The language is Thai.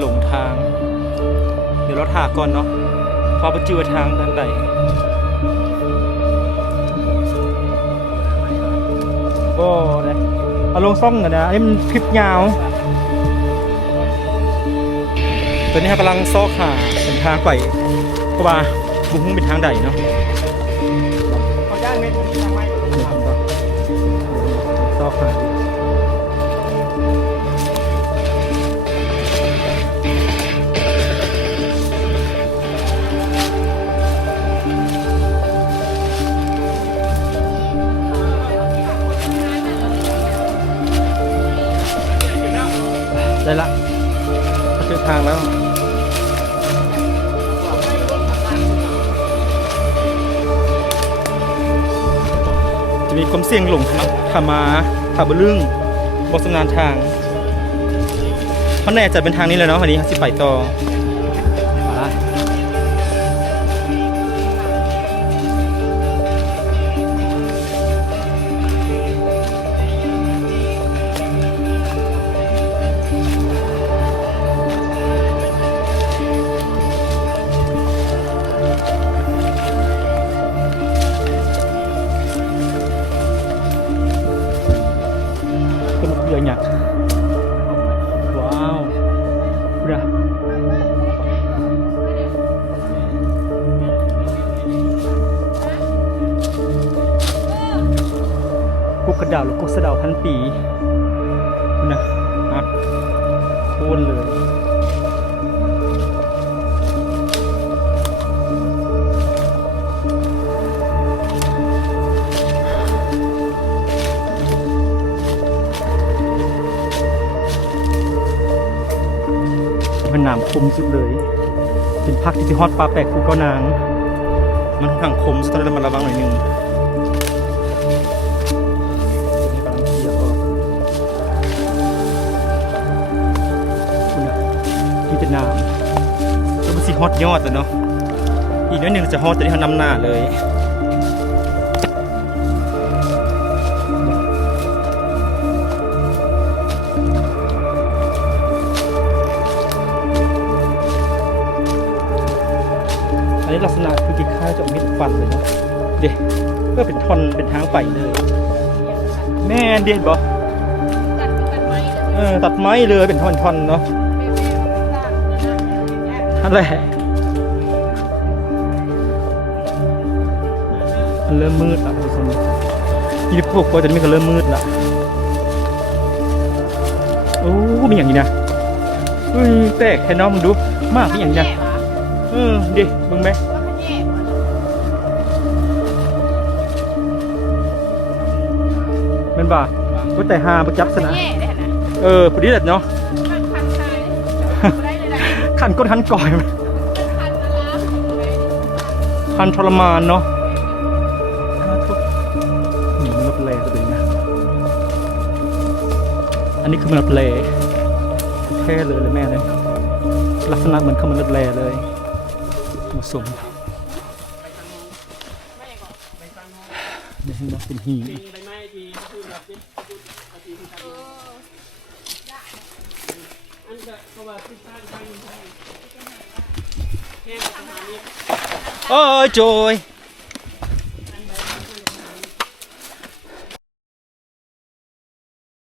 หลงทางเดี๋ยวเราถาก่อนเนาะพอไปเจอทางด้านใดโอ้เลยเอาลงซ่องกันนะอันนี้มันคลิปยาวตอนนี้กำลังซอกหาเป็นทางไปก็ว่าบุ้งเป็นทางใดเนาะขอด้านเม็ดทางไม้ซอกหาได้ละเจอทางแล้วจะมีความเสี่ยงหลงขามาขาบลึงบนสำนานทางเพราะแน่จะเป็นทางนี้เลยเนาะวันนี้สิไปต่อเยอะเนี่ยว้าวดูนะกุกกระดาวหรือกุกสะดาวพันปีนะโค่นเลยเป็นน้ำคมสุดเลยเป็นพักที่ฮอตปลาแปลกคูเก้านางมันค่อนข้างคมสุดต้องระมัดระวังหน่อยนึงนี่เป็นน้ำแล้วมันสิฮอตยอดเลยเนาะอีกนิดนึงจะฮอตแต่ที่เขานำหน้าเลยอันนี้ลักษณะคือที่ข้าจะมีฟันเลยเนาะเด็กก็เป็นท่อนเป็นทางไปเลยแม่เด็ดบ่ตัดไม้เลยเป็นท่อนๆเนาะนั่นแหละมันเริ่มมืดละทุกคนยี่สิบหกตอนนี้ก็เริ่มมืดละโอ้มีอย่างนี้นะแตกแค่น้องมึงดูมากมีอย่างนี้นะดิมึงไหมมันบ่าก็แต่หาประจับสนะพอดีเลยเนาะขันก้นขันก่อยขันทรมานเนาะนี่มันรับแร่ตัวนี้นะอันนี้คือมันรับแร่แค่เลยแม่เลยลักษณะเหมือนเขามันรับแร่เลยผสมนี่ให้เราเป็นหินโอ้ยโจย